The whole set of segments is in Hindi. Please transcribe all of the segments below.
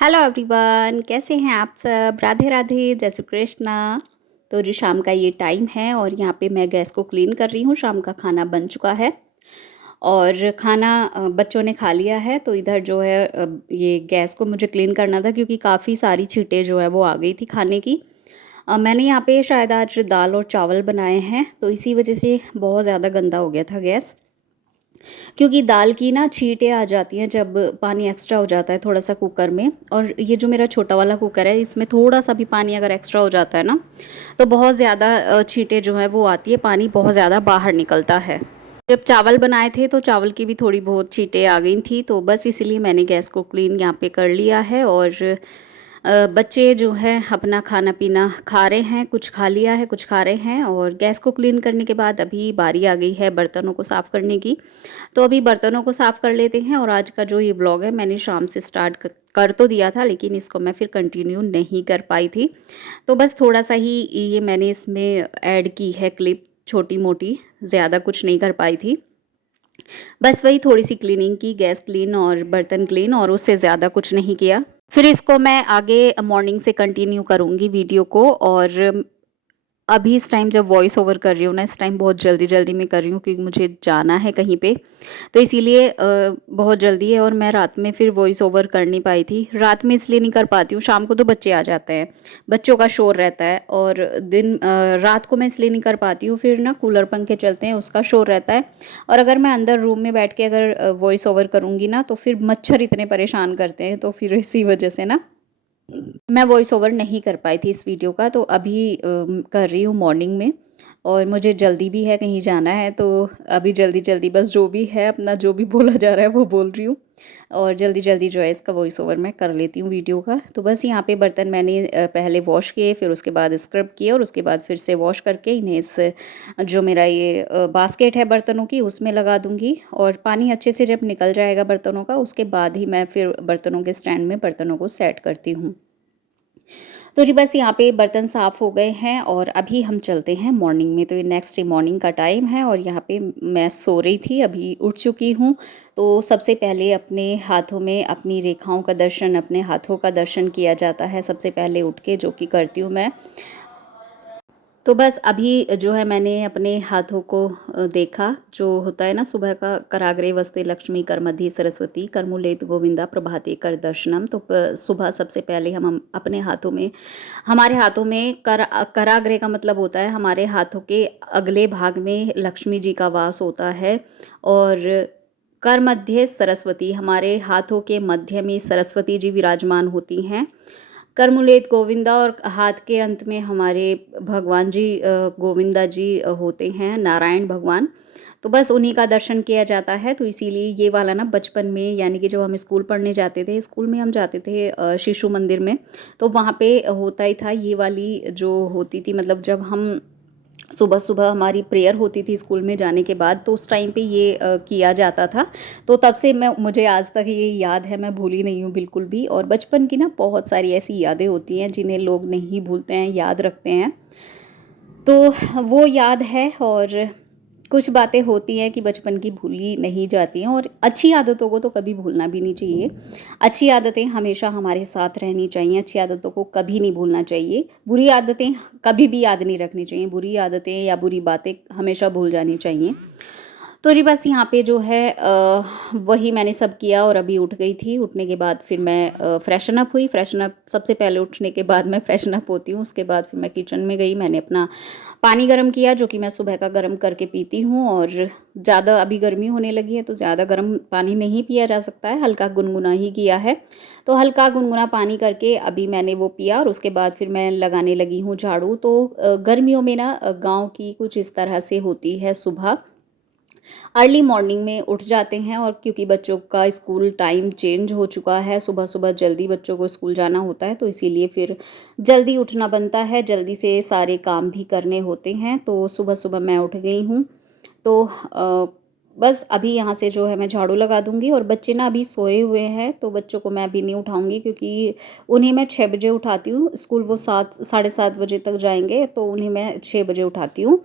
हेलो एवरीवन, कैसे हैं आप सब। राधे राधे, जय श्री कृष्णा। तो जी शाम का ये टाइम है और यहाँ पे मैं गैस को क्लीन कर रही हूँ। शाम का खाना बन चुका है और खाना बच्चों ने खा लिया है। तो इधर जो है ये गैस को मुझे क्लीन करना था क्योंकि काफ़ी सारी छींटें जो है वो आ गई थी खाने की। मैंने यहाँ पे शायद आज दाल और चावल बनाए हैं, तो इसी वजह से बहुत ज़्यादा गंदा हो गया था गैस। क्योंकि दाल की ना छींटें आ जाती हैं जब पानी एक्स्ट्रा हो जाता है थोड़ा सा कुकर में। और ये जो मेरा छोटा वाला कुकर है, इसमें थोड़ा सा भी पानी अगर एक्स्ट्रा हो जाता है ना, तो बहुत ज़्यादा छींटें जो है वो आती है, पानी बहुत ज़्यादा बाहर निकलता है। जब चावल बनाए थे तो चावल की भी थोड़ी बहुत छींटें आ गई थी, तो बस इसीलिए मैंने गैस को क्लीन यहाँ पे कर लिया है। और बच्चे जो हैं अपना खाना पीना खा रहे हैं, कुछ खा लिया है, कुछ खा रहे हैं। और गैस को क्लीन करने के बाद अभी बारी आ गई है बर्तनों को साफ़ करने की। तो अभी बर्तनों को साफ़ कर लेते हैं। और आज का जो ये ब्लॉग है मैंने शाम से स्टार्ट कर तो दिया था, लेकिन इसको मैं फिर कंटिन्यू नहीं कर पाई थी। तो बस थोड़ा सा ही ये मैंने इसमें ऐड की है क्लिप, छोटी मोटी, ज़्यादा कुछ नहीं कर पाई थी। बस वही थोड़ी सी क्लीनिंग की, गैस क्लीन और बर्तन क्लीन, और उससे ज़्यादा कुछ नहीं किया। फिर इसको मैं आगे मॉर्निंग से कंटिन्यू करूँगी वीडियो को। और अभी इस टाइम जब वॉइस ओवर कर रही हूँ ना, इस टाइम बहुत जल्दी जल्दी में कर रही हूँ क्योंकि मुझे जाना है कहीं पे। तो इसीलिए बहुत जल्दी है और मैं रात में फिर वॉइस ओवर कर नहीं पाई थी। रात में इसलिए नहीं कर पाती हूँ, शाम को तो बच्चे आ जाते हैं, बच्चों का शोर रहता है। और रात को मैं इसलिए नहीं कर पाती हूँ, फिर ना कूलर पंखे चलते हैं, उसका शोर रहता है। और अगर मैं अंदर रूम में बैठ के अगर वॉइस ओवर करूँगी ना, तो फिर मच्छर इतने परेशान करते हैं, तो फिर इसी वजह से ना मैं वॉइस ओवर नहीं कर पाई थी इस वीडियो का। तो अभी कर रही हूँ मॉर्निंग में। और मुझे जल्दी भी है, कहीं जाना है, तो अभी जल्दी जल्दी बस जो भी है अपना, जो भी बोला जा रहा है वो बोल रही हूँ। और जल्दी जल्दी जो है इसका वॉइस ओवर मैं कर लेती हूँ वीडियो का। तो बस यहाँ पे बर्तन मैंने पहले वॉश किए, फिर उसके बाद स्क्रब किए, और उसके बाद फिर से वॉश करके इन्हें इस जो मेरा ये बास्केट है बर्तनों की, उसमें लगा दूँगी। और पानी अच्छे से जब निकल जाएगा बर्तनों का, उसके बाद ही मैं फिर बर्तनों के स्टैंड में बर्तनों को सेट करती हूँ। तो जी बस यहाँ पे बर्तन साफ़ हो गए हैं और अभी हम चलते हैं मॉर्निंग में। तो ये नेक्स्ट डे मॉर्निंग का टाइम है और यहाँ पे मैं सो रही थी, अभी उठ चुकी हूँ। तो सबसे पहले अपने हाथों में अपनी रेखाओं का दर्शन, अपने हाथों का दर्शन किया जाता है सबसे पहले उठ के, जो कि करती हूँ मैं। तो बस अभी जो है मैंने अपने हाथों को देखा, जो होता है ना सुबह का, कराग्रे वस्ते लक्ष्मी कर मध्य सरस्वती करमुलेत गोविंदा प्रभाते कर दर्शनम। तो सुबह सबसे पहले हम अपने हाथों में, हमारे हाथों में कराग्रे का मतलब होता है हमारे हाथों के अगले भाग में लक्ष्मी जी का वास होता है। और कर मध्य सरस्वती, हमारे हाथों के मध्य में सरस्वती जी विराजमान होती हैं। करमुलेत गोविंदा, और हाथ के अंत में हमारे भगवान जी गोविंदा जी होते हैं, नारायण भगवान। तो बस उन्हीं का दर्शन किया जाता है। तो इसीलिए ये वाला ना बचपन में, यानी कि जब हम स्कूल पढ़ने जाते थे, स्कूल में हम जाते थे शिशु मंदिर में, तो वहाँ पे होता ही था ये वाली जो होती थी, मतलब जब हम सुबह सुबह हमारी प्रेयर होती थी स्कूल में जाने के बाद, तो उस टाइम पे ये किया जाता था। तो तब से मुझे आज तक ये याद है, मैं भूली नहीं हूँ बिल्कुल भी। और बचपन की ना बहुत सारी ऐसी यादें होती हैं जिन्हें लोग नहीं भूलते हैं, याद रखते हैं। तो वो याद है। और कुछ बातें होती हैं कि बचपन की भूली नहीं जाती हैं, और अच्छी आदतों को तो कभी भूलना भी नहीं चाहिए। अच्छी आदतें हमेशा हमारे साथ रहनी चाहिए, अच्छी आदतों को कभी नहीं भूलना चाहिए। बुरी आदतें कभी भी याद नहीं रखनी चाहिए, बुरी आदतें या बुरी बातें हमेशा भूल जानी चाहिए। तो जी बस यहाँ पे जो है वही मैंने सब किया और अभी उठ गई थी। उठने के बाद फिर मैं फ्रेशन अप हुई। फ्रेशन अप सबसे पहले उठने के बाद मैं फ्रेशन अप होती हूँ। उसके बाद फिर मैं किचन में गई, मैंने अपना पानी गर्म किया, जो कि मैं सुबह का गर्म करके पीती हूँ। और ज़्यादा अभी गर्मी होने लगी है तो ज़्यादा गर्म पानी नहीं पिया जा सकता है, हल्का गुनगुना ही किया है। तो हल्का गुनगुना पानी करके अभी मैंने वो पिया, और उसके बाद फिर मैं लगाने लगी हूँ झाड़ू। तो गर्मियों में ना गाँव की कुछ इस तरह से होती है, सुबह अर्ली मॉर्निंग में उठ जाते हैं। और क्योंकि बच्चों का स्कूल टाइम चेंज हो चुका है, सुबह सुबह जल्दी बच्चों को स्कूल जाना होता है, तो इसीलिए फिर जल्दी उठना बनता है, जल्दी से सारे काम भी करने होते हैं। तो सुबह सुबह मैं उठ गई हूँ। तो बस अभी यहाँ से जो है मैं झाड़ू लगा दूँगी। और बच्चे ना अभी सोए हुए हैं, तो बच्चों को मैं अभी नहीं उठाऊँगी क्योंकि उन्हें मैं 6 बजे उठाती हूँ। स्कूल वो 7 साढ़े 7 बजे तक जाएंगे, तो उन्हें मैं 6 बजे उठाती हूँ।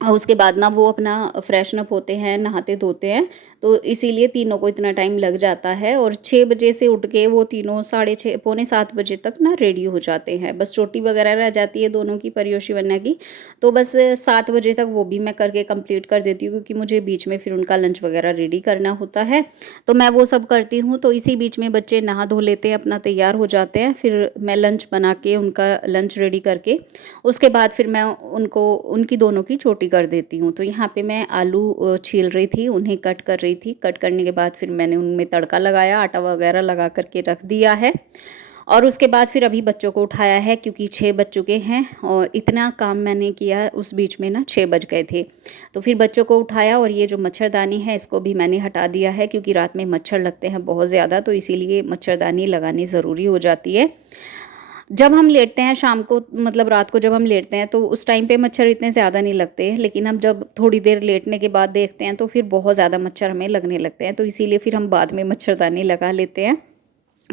और उसके बाद ना वो अपना फ्रेशन अप होते हैं, नहाते धोते हैं, तो इसीलिए तीनों को इतना टाइम लग जाता है। और 6 बजे से उठ के वो तीनों साढ़े 6 पौने 7 बजे तक ना रेडी हो जाते हैं। बस चोटी वगैरह रह जाती है दोनों की, परियोशी वन्या की, तो बस 7 बजे तक वो भी मैं करके कंप्लीट कर देती हूँ, क्योंकि मुझे बीच में फिर उनका लंच वगैरह रेडी करना होता है। तो मैं वो सब करती हूँ, तो इसी बीच में बच्चे नहा धो लेते हैं, अपना तैयार हो जाते हैं। फिर मैं लंच बना के, उनका लंच रेडी करके, उसके बाद फिर मैं उनको उनकी दोनों की चोटी कर देती हूँ। तो यहाँ पे मैं आलू छील रही थी, उन्हें कट कर रही थी। कट करने के बाद फिर मैंने उनमें तड़का लगाया, आटा वगैरह लगा कर के रख दिया है। और उसके बाद फिर अभी बच्चों को उठाया है, क्योंकि 6 बज चुके हैं और इतना काम मैंने किया, उस बीच में ना 6 बज गए थे। तो फिर बच्चों को उठाया, और ये जो मच्छरदानी है इसको भी मैंने हटा दिया है, क्योंकि रात में मच्छर लगते हैं बहुत ज़्यादा, तो इसीलिए मच्छरदानी लगानी ज़रूरी हो जाती है। जब हम लेटते हैं शाम को, मतलब रात को जब हम लेटते हैं, तो उस टाइम पे मच्छर इतने ज़्यादा नहीं लगते, लेकिन हम जब थोड़ी देर लेटने के बाद देखते हैं तो फिर बहुत ज़्यादा मच्छर हमें लगने लगते हैं। तो इसीलिए फिर हम बाद में मच्छरदानी लगा लेते हैं।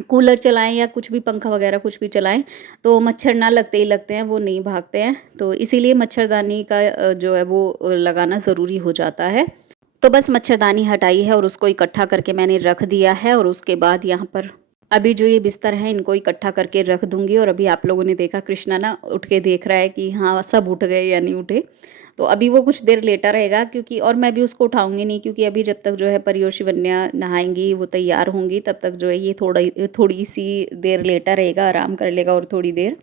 कूलर चलाएं या कुछ भी, पंखा वगैरह कुछ भी चलाएं, तो मच्छर ना लगते ही लगते हैं, वो नहीं भागते हैं। तो इसीलिए मच्छरदानी का जो है वो लगाना ज़रूरी हो जाता है। तो बस मच्छरदानी हटाई है और उसको इकट्ठा करके मैंने रख दिया है। और उसके बाद यहाँ पर अभी जो ये बिस्तर है इनको इकट्ठा करके रख दूंगी। और अभी आप लोगों ने देखा कृष्णा ना उठ के देख रहा है कि हाँ सब उठ गए या नहीं उठे। तो अभी वो कुछ देर लेटा रहेगा, क्योंकि और मैं भी उसको उठाऊंगी नहीं, क्योंकि अभी जब तक जो है परियोशी वन्या नहाएंगी, वो तैयार होंगी, तब तक जो है ये थोड़ी सी देर लेटा रहेगा, आराम कर लेगा और थोड़ी देर।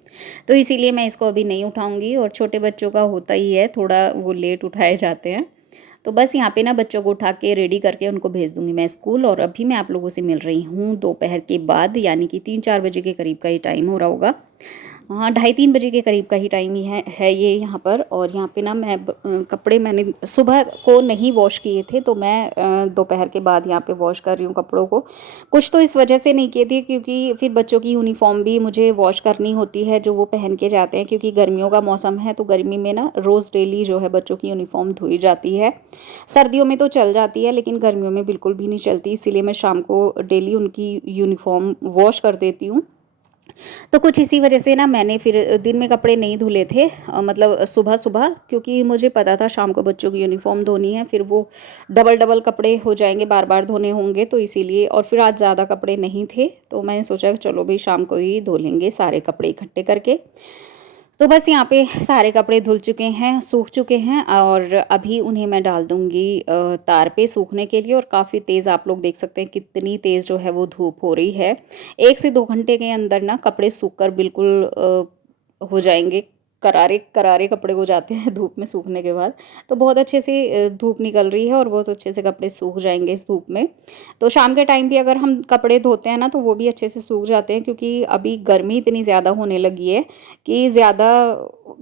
तो इसीलिए मैं इसको अभी नहीं उठाऊंगी। और छोटे बच्चों का होता ही है, थोड़ा वो लेट उठाए जाते हैं। तो बस यहाँ पे ना बच्चों को उठा के रेडी करके उनको भेज दूँगी मैं स्कूल। और अभी मैं आप लोगों से मिल रही हूँ दोपहर के बाद, यानी कि 3-4 बजे के करीब का ये टाइम हो रहा होगा। हाँ, ढाई 3 बजे के करीब का ही टाइम ही है ये यहाँ पर। और यहाँ पे ना मैं कपड़े मैंने सुबह को नहीं वॉश किए थे, तो मैं दोपहर के बाद यहाँ पे वॉश कर रही हूँ कपड़ों को। कुछ तो इस वजह से नहीं किए थे, क्योंकि फिर बच्चों की यूनिफॉर्म भी मुझे वॉश करनी होती है, जो वो पहन के जाते हैं, क्योंकि गर्मियों का मौसम है, तो गर्मी में ना रोज़ डेली जो है बच्चों की यूनिफॉर्म धोई जाती है। सर्दियों में तो चल जाती है, लेकिन गर्मियों में बिल्कुल भी नहीं चलती, इसीलिए मैं शाम को डेली उनकी यूनिफॉर्म वॉश कर देती हूँ। तो कुछ इसी वजह से ना मैंने फिर दिन में कपड़े नहीं धुले थे, मतलब सुबह सुबह, क्योंकि मुझे पता था शाम को बच्चों की यूनिफॉर्म धोनी है, फिर वो डबल डबल कपड़े हो जाएंगे, बार बार धोने होंगे, तो इसीलिए। और फिर आज ज़्यादा कपड़े नहीं थे, तो मैंने सोचा कि चलो भाई शाम को ही धो लेंगे सारे कपड़े इकट्ठे करके। तो बस यहाँ पे सारे कपड़े धुल चुके हैं, सूख चुके हैं, और अभी उन्हें मैं डाल दूँगी तार पे सूखने के लिए। और काफ़ी तेज़ आप लोग देख सकते हैं कितनी तेज़ जो है वो धूप हो रही है। 1 से 2 घंटे के अंदर ना कपड़े सूख कर बिल्कुल हो जाएंगे, करारे करारे कपड़े हो जाते हैं धूप में सूखने के बाद। तो बहुत अच्छे से धूप निकल रही है, और बहुत अच्छे से कपड़े सूख जाएंगे इस धूप में। तो शाम के टाइम भी अगर हम कपड़े धोते हैं ना, तो वो भी अच्छे से सूख जाते हैं, क्योंकि अभी गर्मी इतनी ज़्यादा होने लगी है कि ज़्यादा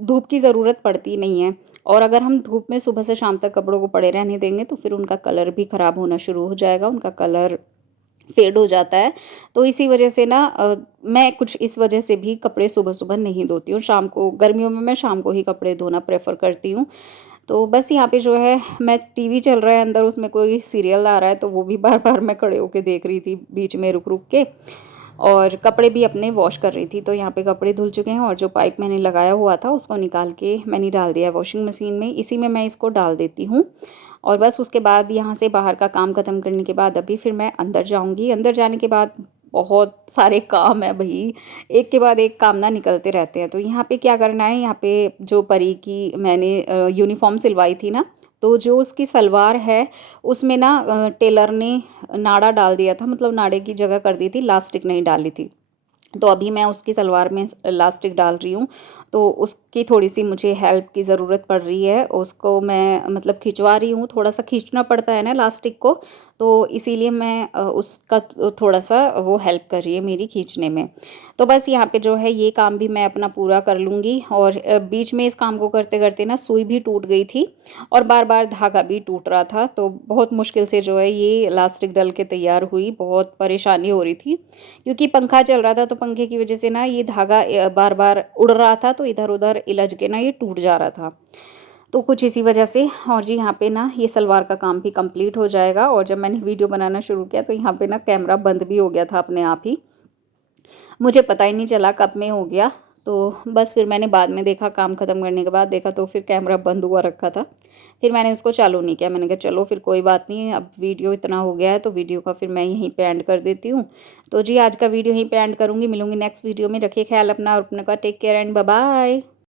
धूप की ज़रूरत पड़ती नहीं है। और अगर हम धूप में सुबह से शाम तक कपड़ों को पड़े रहने देंगे, तो फिर उनका कलर भी ख़राब होना शुरू हो जाएगा, उनका कलर फेड हो जाता है। तो इसी वजह से ना मैं कुछ इस वजह से भी कपड़े सुबह सुबह नहीं धोती हूँ। शाम को, गर्मियों में मैं शाम को ही कपड़े धोना प्रेफर करती हूँ। तो बस यहाँ पे जो है, मैं टीवी चल रहा है अंदर, उसमें कोई सीरियल आ रहा है, तो वो भी बार बार मैं खड़े होके देख रही थी बीच में रुक रुक के। और कपड़े भी अपने वॉश कर रही थी। तो यहाँ पे कपड़े धुल चुके हैं, और जो पाइप मैंने लगाया हुआ था उसको निकाल के मैंने डाल दिया वॉशिंग मशीन में, इसी में मैं इसको डाल देती हूँ। और बस उसके बाद यहाँ से बाहर का काम ख़त्म करने के बाद अभी फिर मैं अंदर जाऊँगी। अंदर जाने के बाद बहुत सारे काम है भई, एक के बाद एक काम ना निकलते रहते हैं। तो यहाँ पे क्या करना है, यहाँ पे जो परी की मैंने यूनिफ़ॉर्म सिलवाई थी ना, तो जो उसकी सलवार है उसमें ना टेलर ने नाड़ा डाल दिया था, मतलब नाड़े की जगह कर दी थी, लास्टिक नहीं डाली थी। तो अभी मैं उसकी सलवार में इलास्टिक डाल रही हूँ। तो उसकी थोड़ी-सी मुझे हेल्प की ज़रूरत पड़ रही है। उसको मैं मतलब खिंचवा रही हूँ, थोड़ा-सा खींचना पड़ता है ना इलास्टिक को, तो इसीलिए मैं उसका थोड़ा-सा वो हेल्प कर रही है मेरी खींचने में। तो बस यहाँ पे जो है ये काम भी मैं अपना पूरा कर लूँगी। और बीच में इस काम को करते-करते ना सुई भी टूट गई थी, और बार-बार धागा भी टूट रहा था। तो बहुत मुश्किल से जो है ये इलास्टिक डल के तैयार हुई, बहुत परेशानी हो रही थी। क्योंकि पंखा चल रहा था, तो पंखे की वजह से ना ये धागा बार बार उड़ रहा था, तो इधर उधर इलझ के ना ये टूट जा रहा था। तो कुछ इसी वजह से। और जी यहाँ पे ना ये सलवार का काम भी कंप्लीट हो जाएगा। और जब मैंने वीडियो बनाना शुरू किया, तो यहाँ पे ना कैमरा बंद भी हो गया था अपने आप ही, मुझे पता ही नहीं चला कब में हो गया। तो बस फिर मैंने बाद में देखा, काम ख़त्म करने के बाद देखा तो फिर कैमरा बंद हुआ रखा था। फिर मैंने उसको चालू नहीं किया, मैंने कहा चलो फिर कोई बात नहीं, अब वीडियो इतना हो गया है तो वीडियो का फिर मैं यहीं पे एंड कर देती हूँ। तो जी आज का वीडियो यहीं पे एंड करूँगी, मिलूँगी नेक्स्ट वीडियो में। रखिए ख्याल अपना और अपने का, take care and bye bye.